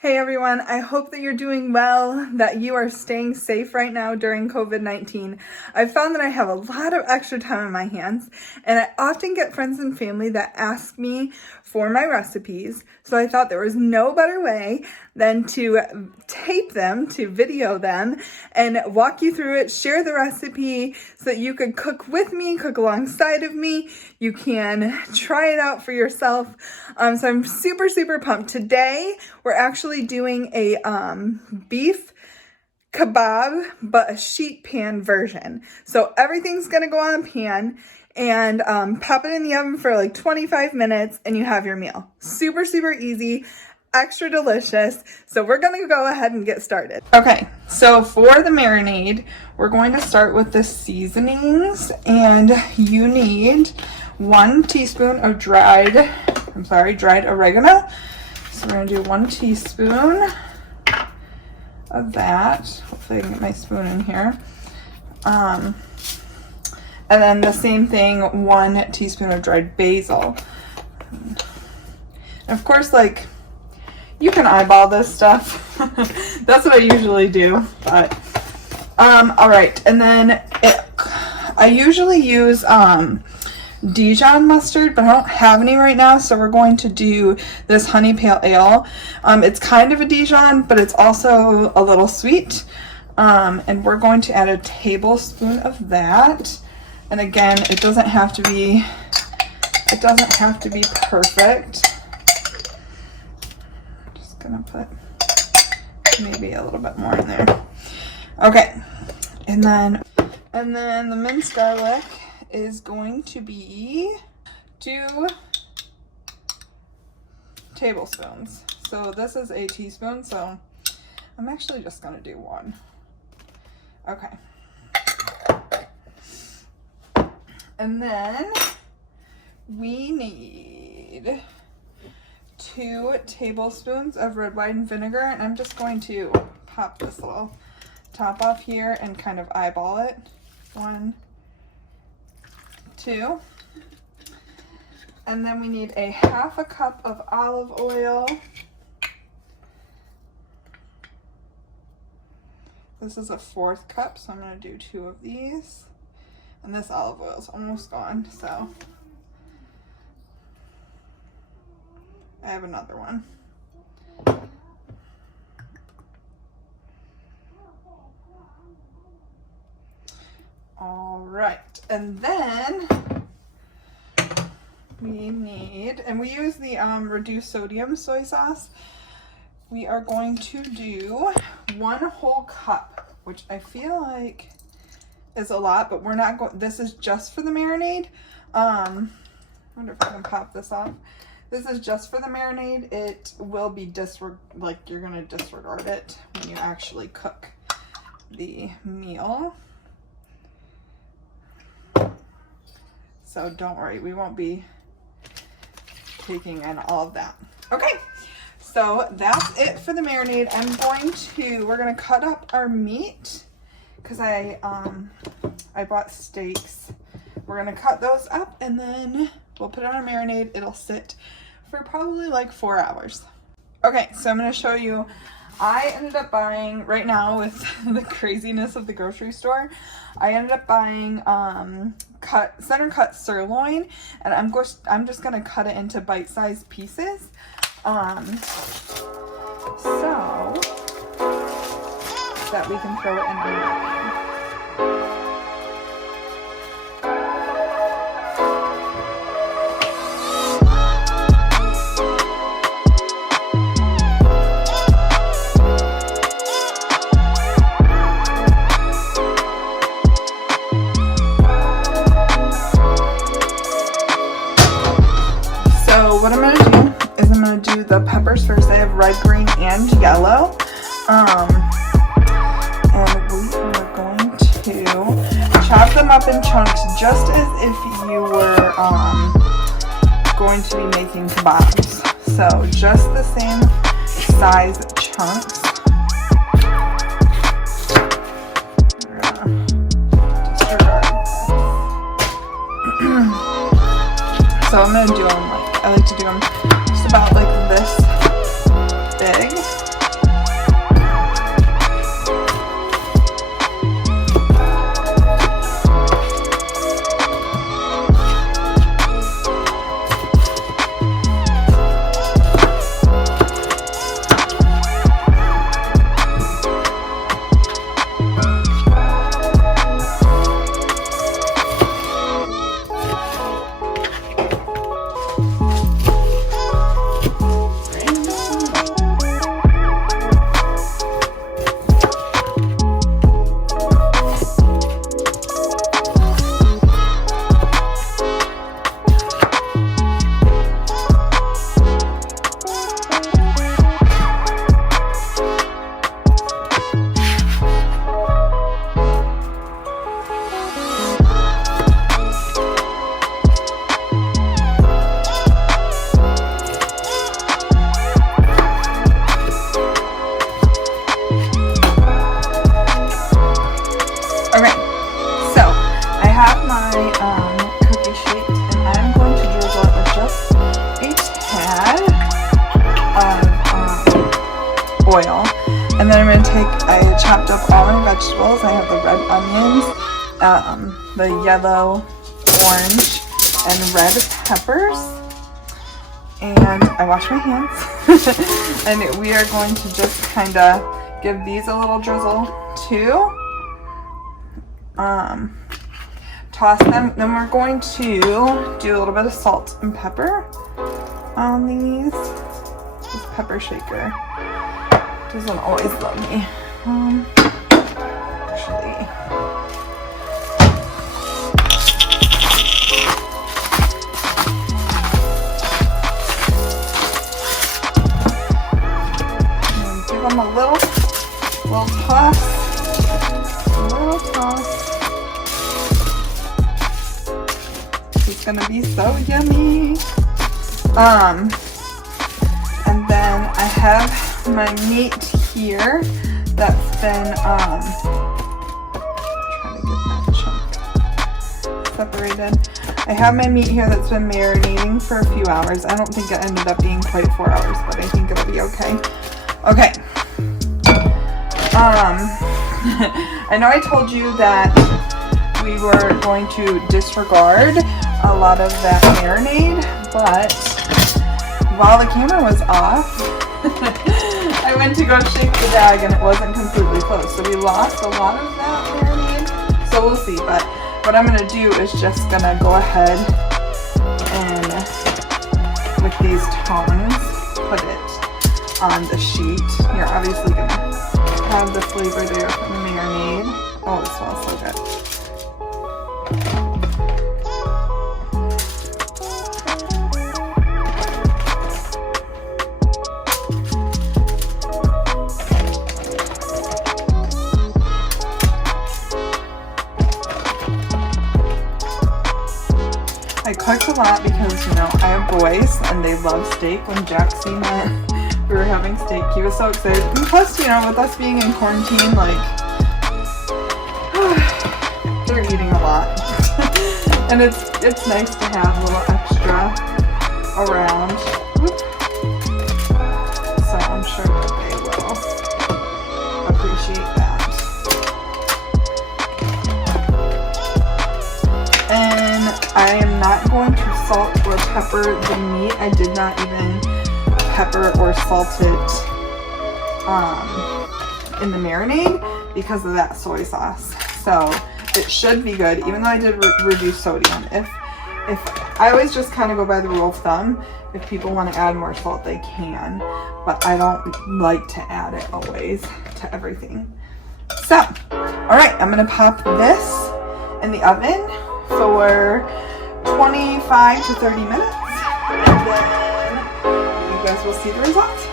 Hey everyone, I hope that you're doing well, that you are staying safe right now during COVID-19. I've found that I have a lot of extra time on my hands, and I often get friends and family that ask me for my recipes, so I thought there was no better way than to tape them, to video them, and walk you through it, share the recipe so that you could cook with me, cook alongside of me. You can try it out for yourself. So I'm super pumped. Today, we're actually doing a beef kebab, but a sheet pan version. So everything's gonna go on a pan and pop it in the oven for like 25 minutes and you have your meal. Super easy, extra delicious. So we're gonna go ahead and get started. Okay, so for the marinade, we're going to start with the seasonings, and you need 1 teaspoon of dried oregano. So we're gonna do 1 teaspoon of that. Hopefully I can get my spoon in here. And then the same thing, 1 teaspoon of dried basil. And of course, like, you can eyeball this stuff. That's what I usually do, but, all right. And then I usually use, Dijon mustard, but I don't have any right now, so we're going to do this honey pale ale. It's kind of a Dijon, but it's also a little sweet. And we're going to add a tablespoon of that. And again, it doesn't have to be perfect. I'm just gonna put maybe a little bit more in there. Okay, and then the minced garlic is going to be 2 tablespoons. So this is a teaspoon, so I'm actually just gonna do 1. Okay. And then we need 2 tablespoons of red wine vinegar, and I'm just going to pop this little top off here and kind of eyeball it. 1, 2. And then we need a 1/2 cup of olive oil. This is a 1/4 cup, so I'm going to do 2 of these. And this olive oil is almost gone, so I have another one. All right, and then we need, and we use the reduced sodium soy sauce. We are going to do 1 whole cup, which I feel like is a lot, but we're not going, this is just for the marinade. I wonder if I can pop this off. This is just for the marinade. It will be you're gonna disregard it when you actually cook the meal. So don't worry, we won't be taking in all of that. Okay, so that's it for the marinade. We're gonna cut up our meat because I bought steaks. We're gonna cut those up and then we'll put it on our marinade. It'll sit for probably like 4 hours. Okay, so I'm gonna show you. I ended up buying, right now with the craziness of the grocery store, I ended up buying center cut sirloin, and I'm just gonna cut it into bite-sized pieces. So that we can throw it in the marinade. What I'm going to do is I'm going to do the peppers first. I have red, green, and yellow. And we are going to chop them up in chunks just as if you were going to be making kebabs. So just the same size chunks. So I'm going to do them I like to do them just about like this big. bag. Oil. And then I'm going to I chopped up all my vegetables. I have the red onions, the yellow, orange, and red peppers. And I washed my hands. And we are going to just kind of give these a little drizzle too. Toss them. Then we're going to do a little bit of salt and pepper on these. This pepper shaker doesn't always love me. Actually. Give them a little toss. A little toss. It's gonna be so yummy. And then I have my meat here that's been trying to get that chunk separated. I have my meat here that's been marinating for a few hours. I don't think it ended up being quite 4 hours, but I think it'll be okay. Okay. I know I told you that we were going to disregard a lot of that marinade, but while the camera was off, I went to go shake the bag and it wasn't completely closed. So we lost a lot of that marinade. So we'll see. But what I'm going to do is just going to go ahead and with these tongs put it on the sheet. You're obviously going to have the flavor there from the marinade. Oh, it smells so good. I cooked a lot because, you know, I have boys and they love steak. When Jack seen that we were having steak, he was so excited. And plus, you know, with us being in quarantine, like, they're eating a lot. And it's nice to have a little extra around. So I'm sure that they will appreciate that. And I am not going to salt or pepper the meat. I did not even pepper or salt it in the marinade because of that soy sauce. So it should be good, even though I did reduce sodium. If I always just kind of go by the rule of thumb, if people want to add more salt, they can, but I don't like to add it always to everything. So, all right, I'm gonna pop this in the oven for 25 to 30 minutes, and then you guys will see the results.